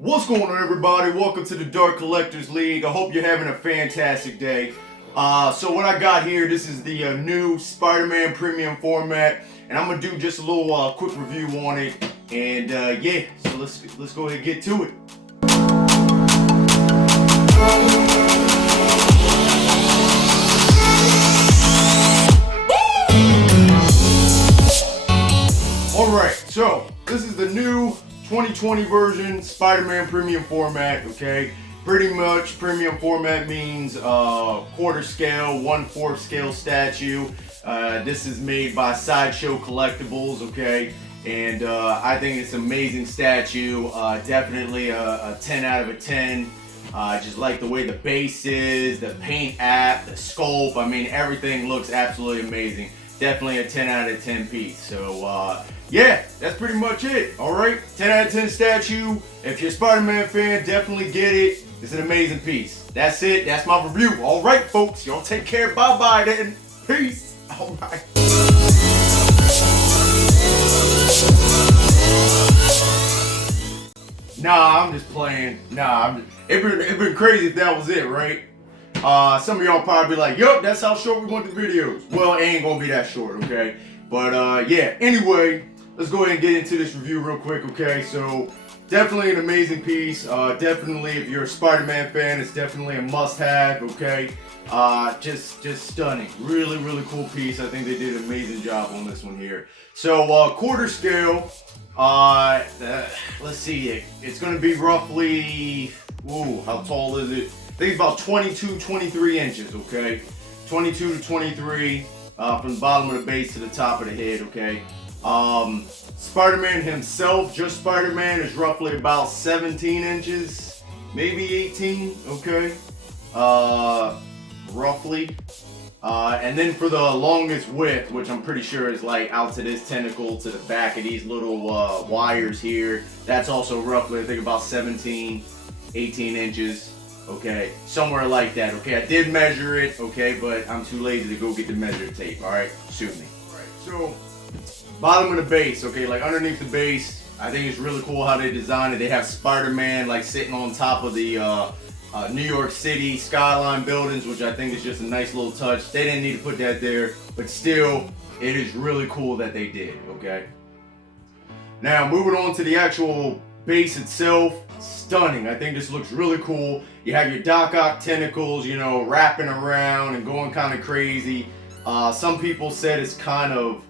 What's going on, everybody? Welcome to the Dark Collectors League. I hope you're having a fantastic day. So what I got here, this is the new Spider-Man premium format, and I'm gonna do just a little quick review on it. And yeah, so let's go ahead and get to it. All right, so this is the new 2020 version Spider-Man premium format. Okay, pretty much premium format means quarter scale, 1/4 scale statue. This is made by Sideshow Collectibles. Okay, and I think it's an amazing statue. Definitely a 10 out of 10. Just like the way the base is, the paint app, the sculpt. I mean, everything looks absolutely amazing. Definitely a 10 out of 10 piece. So yeah, that's pretty much it. Alright, 10 out of 10 statue. If you're a Spider-Man fan, definitely get it. It's an amazing piece. That's it. That's my review. Alright, folks. Y'all take care. Bye-bye then. Peace. Alright. Nah, I'm just playing. It'd been crazy if that was it, right? Some of y'all probably be like, yup, that's how short we want the videos. Well, it ain't gonna be that short, okay? But yeah, anyway, let's go ahead and get into this review real quick, okay? So, definitely an amazing piece. Definitely, if you're a Spider-Man fan, it's definitely a must-have, okay? Just stunning. Really, really cool piece. I think they did an amazing job on this one here. So, quarter scale, let's see, it's gonna be roughly, ooh, how tall is it? I think it's about 22, 23 inches, okay? 22 to 23, from the bottom of the base to the top of the head, okay? Spider-Man himself, just Spider-Man, is roughly about 17 inches, maybe 18, okay? Roughly. And then for the longest width, which I'm pretty sure is like out to this tentacle, to the back of these little wires here, that's also roughly, I think, about 17, 18 inches. Okay, somewhere like that. Okay, I did measure it, okay, but I'm too lazy to go get the measure tape. Alright, sue me. Alright, so bottom of the base, okay, like underneath the base, I think it's really cool how they designed it. They have Spider-Man like sitting on top of the New York City skyline buildings, which I think is just a nice little touch. They didn't need to put that there, but still, it is really cool that they did, okay? Now, moving on to the actual base itself, stunning. I think this looks really cool. You have your Doc Ock tentacles, you know, wrapping around and going kind of crazy. Some people said it's kind of,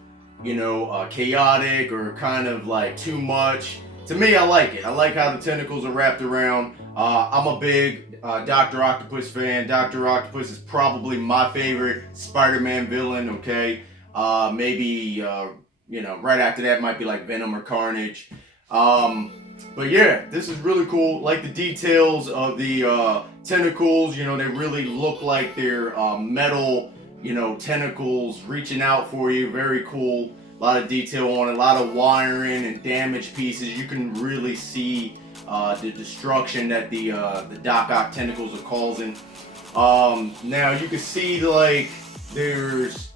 you know, chaotic or kind of like too much. To me, I like it. I like how the tentacles are wrapped around. I'm a big Dr. Octopus fan. Dr. Octopus is probably my favorite Spider-Man villain, okay? Maybe, you know, right after that might be like Venom or Carnage. But yeah, this is really cool. Like the details of the tentacles, you know, they really look like they're metal, you know, tentacles reaching out for you. Very cool. A lot of detail on it, a lot of wiring and damaged pieces. You can really see the destruction that the Doc Ock tentacles are causing. Now you can see like there's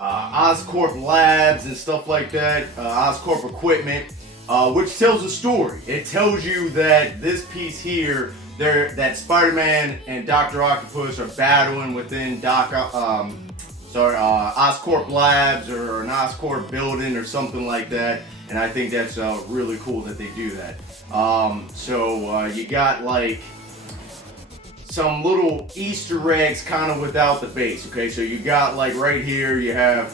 Oscorp labs and stuff like that, Oscorp equipment. Which tells a story. It tells you that this piece here, that Spider-Man and Dr. Octopus are battling within Oscorp Labs or an Oscorp building or something like that. And I think that's really cool that they do that. You got like some little Easter eggs kind of without the base. Okay, so you got like right here, you have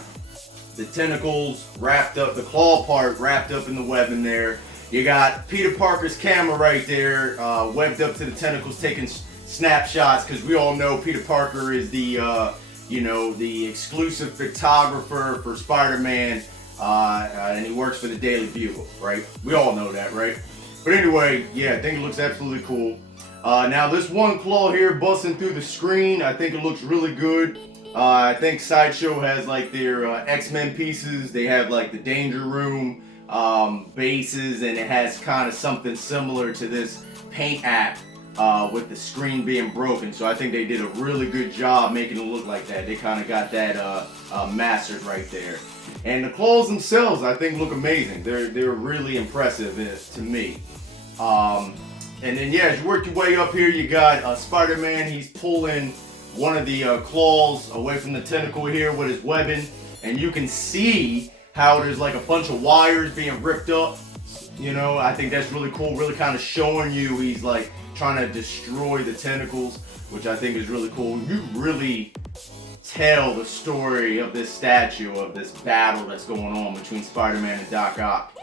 the tentacles wrapped up, the claw part wrapped up in the webbing there. You got Peter Parker's camera right there, webbed up to the tentacles, taking snapshots, because we all know Peter Parker is the, you know, the exclusive photographer for Spider-Man, and he works for the Daily Bugle, right? We all know that, right? But anyway, yeah, I think it looks absolutely cool. Now this one claw here busting through the screen, I think it looks really good. I think Sideshow has like their X-Men pieces. They have like the Danger Room bases, and it has kind of something similar to this paint app with the screen being broken. So I think they did a really good job making it look like that. They kind of got that mastered right there. And the claws themselves, I think, look amazing. They're really impressive to me. And then yeah, as you work your way up here, you got Spider-Man. He's pulling one of the claws away from the tentacle here with his webbing, and you can see how there's like a bunch of wires being ripped up. You know, I think that's really cool, really kind of showing you he's like trying to destroy the tentacles, which I think is really cool. You really tell the story of this statue, of this battle that's going on between Spider-Man and Doc Ock.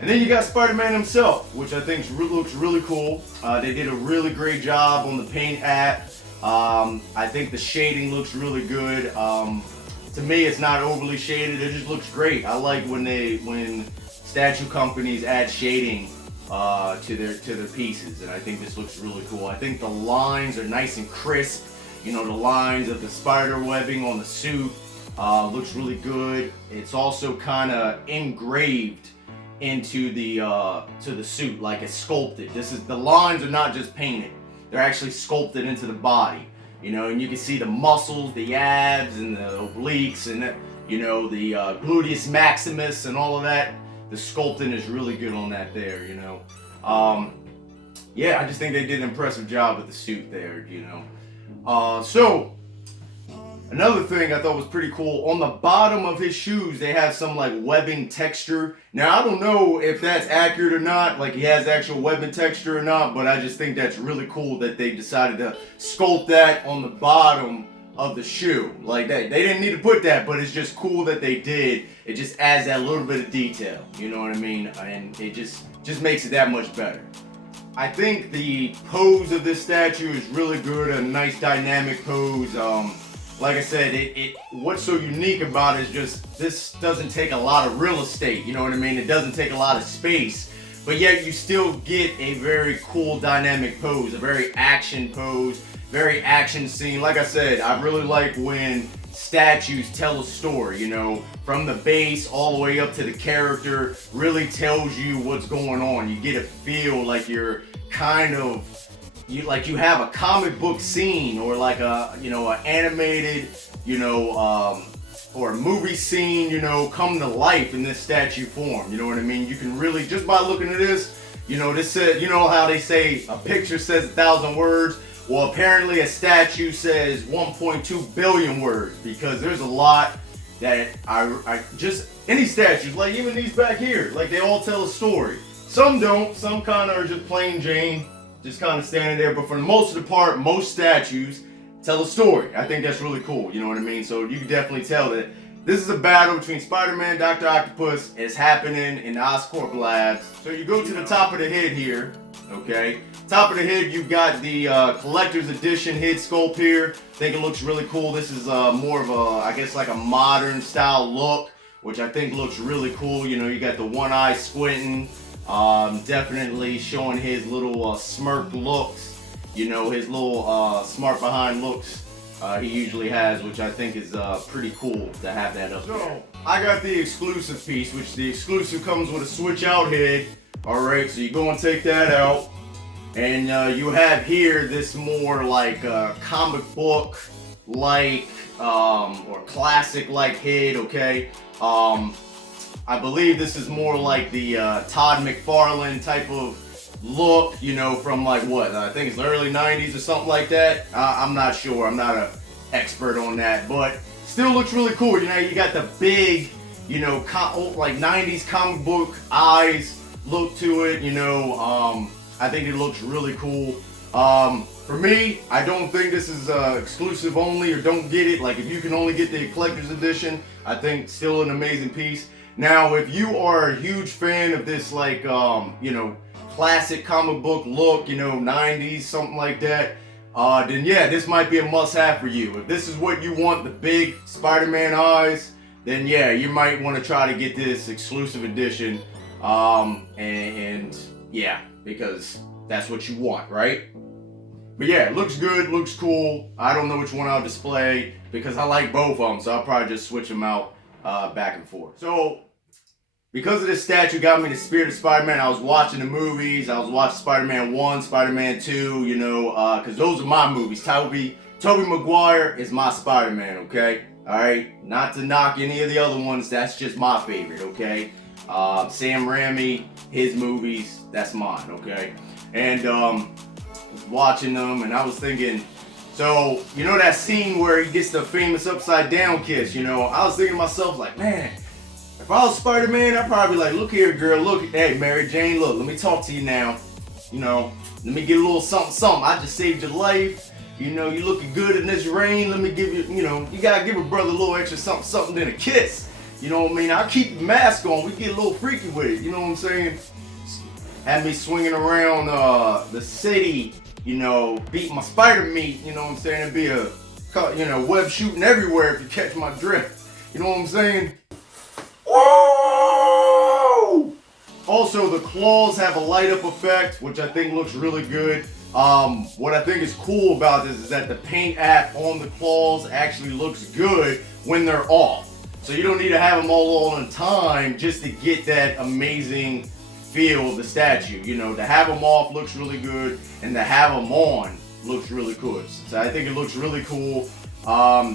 And then you got Spider-Man himself, which I think looks really cool. They did a really great job on the paint app. I think the shading looks really good. To me, it's not overly shaded. It just looks great. I like when statue companies add shading to their pieces, and I think this looks really cool. I think the lines are nice and crisp. You know, the lines of the spider webbing on the suit looks really good. It's also kind of engraved into the suit, like it's sculpted. The lines are not just painted; they're actually sculpted into the body. You know, and you can see the muscles, the abs, and the obliques, and you know the gluteus maximus and all of that. The sculpting is really good on that there. You know, yeah, I just think they did an impressive job with the suit there. You know, so. Another thing I thought was pretty cool, on the bottom of his shoes, they have some like webbing texture. Now, I don't know if that's accurate or not, like he has actual webbing texture or not, but I just think that's really cool that they decided to sculpt that on the bottom of the shoe. Like that, they didn't need to put that, but it's just cool that they did. It just adds that little bit of detail, you know what I mean? And it just makes it that much better. I think the pose of this statue is really good, a nice dynamic pose. Like I said, what's so unique about it is just this doesn't take a lot of real estate, you know what I mean? It doesn't take a lot of space, but yet you still get a very cool dynamic pose, a very action pose, very action scene. Like I said, I really like when statues tell a story, you know, from the base all the way up to the character, really tells you what's going on. You get a feel like you're kind of you have a comic book scene, or like a, you know, an animated, you know, or a movie scene, you know, come to life in this statue form. You know what I mean? You can really, just by looking at this, you know, this says, you know how they say a picture says 1,000 words? Well, apparently a statue says 1.2 billion words, because there's a lot that I just, any statues, like even these back here, like they all tell a story. Some don't, some kind of are just plain Jane, just kind of standing there, but for the most of the part, most statues tell a story. I think that's really cool, you know what I mean? So you can definitely tell that this is a battle between Spider-Man, Dr. Octopus. It's happening in Oscorp Labs. So you go to the top of the head here, okay? Top of the head, you've got the collector's edition head sculpt here. I think it looks really cool. This is more of a, I guess like a modern style look, which I think looks really cool. You know, you got the one eye squinting. Definitely showing his little smirk looks, you know, his little smart behind looks he usually has, which I think is pretty cool to have that up there. So, I got the exclusive piece, which the exclusive comes with a switch out head. Alright, so you go and take that out, and you have here this more like comic book like or classic like head, okay? I believe this is more like the Todd McFarlane type of look, you know, from like what, I think it's the early 90s or something like that. I'm not sure, I'm not an expert on that, but still looks really cool. You know, you got the big, you know, like 90s comic book eyes look to it, you know. I think it looks really cool. For me, I don't think this is exclusive only, or don't get it. Like if you can only get the collector's edition, I think still an amazing piece. Now, if you are a huge fan of this, like, you know, classic comic book look, you know, 90s, something like that, then yeah, this might be a must-have for you. If this is what you want, the big Spider-Man eyes, then yeah, you might want to try to get this exclusive edition, and yeah, because that's what you want, right? But yeah, it looks good, looks cool. I don't know which one I'll display, because I like both of them, so I'll probably just switch them out back and forth. So, because of this statue got me in the spirit of Spider-Man, I was watching the movies. I was watching Spider-Man 1, Spider-Man 2, you know, because those are my movies. Tobey Maguire is my Spider-Man, okay? Alright? Not to knock any of the other ones, that's just my favorite, okay? Sam Raimi, his movies, that's mine, okay? And watching them, and I was thinking, so you know that scene where he gets the famous upside down kiss, you know, I was thinking to myself like, man, if I was Spider-Man, I'd probably be like, look here, girl, look, hey, Mary Jane, look, let me talk to you now. You know, let me get a little something, something. I just saved your life. You know, you looking good in this rain. Let me give you, you know, you gotta give a brother a little extra something, something than a kiss. You know what I mean? I'll keep the mask on. We get a little freaky with it. You know what I'm saying? Had me swinging around the city, you know, beating my spider meat. You know what I'm saying? It'd be a, you know, web shooting everywhere if you catch my drift. You know what I'm saying? Whoa! Also, the claws have a light up effect, which I think looks really good. What I think is cool about this is that the paint app on the claws actually looks good when they're off. So you don't need to have them all on time just to get that amazing feel of the statue. You know, to have them off looks really good, and to have them on looks really good. So I think it looks really cool.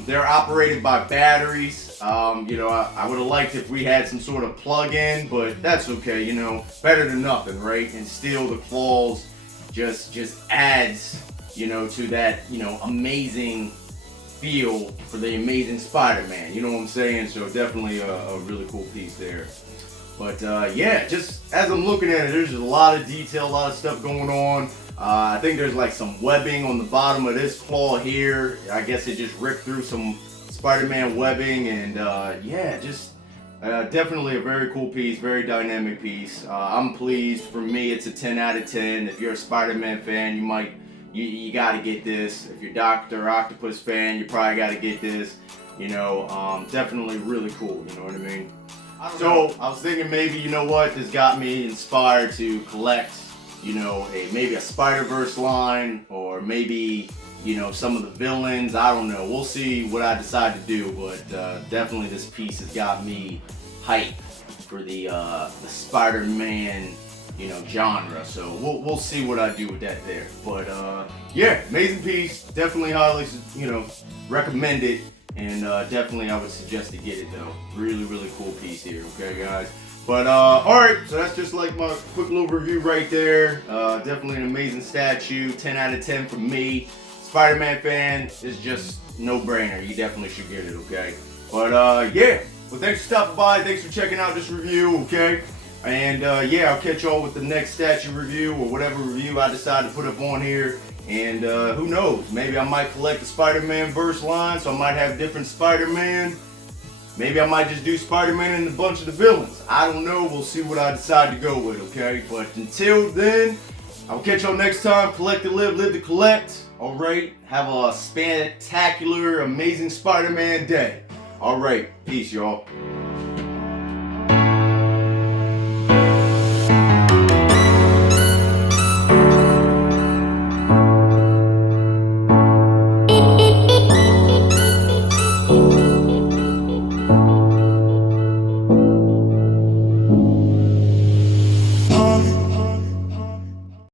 They're operated by batteries. You know, I would have liked if we had some sort of plug-in, but that's okay, you know, better than nothing, right? And still the claws just adds, you know, to that, you know, amazing feel for the Amazing Spider-Man, you know what I'm saying? So definitely a really cool piece there. But yeah, just as I'm looking at it, there's just a lot of detail, a lot of stuff going on. I think there's like some webbing on the bottom of this claw here. I guess it just ripped through some Spider-Man webbing, and yeah, just definitely a very cool piece, very dynamic piece. I'm pleased. For me, it's a 10 out of 10. If you're a Spider-Man fan, you gotta get this. If you're Dr. Octopus fan, you probably gotta get this. You know, definitely really cool, you know what I mean? So I was thinking maybe, you know what, this got me inspired to collect, you know, maybe a Spider-Verse line, or maybe, you know, some of the villains. I don't know. We'll see what I decide to do, but definitely this piece has got me hyped for the Spider-Man, you know, genre. So we'll see what I do with that there. But yeah, amazing piece. Definitely highly, you know, recommend it. And definitely I would suggest to get it though. Really, really cool piece here, okay guys? But alright, so that's just like my quick little review right there. Definitely an amazing statue, 10 out of 10 for me. Spider-Man fan is just no-brainer. You definitely should get it, okay? But yeah, well thanks for stopping by, thanks for checking out this review, okay? And yeah, I'll catch y'all with the next statue review, or whatever review I decide to put up on here. And who knows, maybe I might collect the Spider-Man verse line, so I might have different Spider-Man. Maybe I might just do Spider-Man and a bunch of the villains. I don't know, we'll see what I decide to go with, okay? But until then, I'll catch y'all next time. Collect to live, live to collect. Alright, have a spectacular, amazing Spider-Man day. Alright, peace y'all.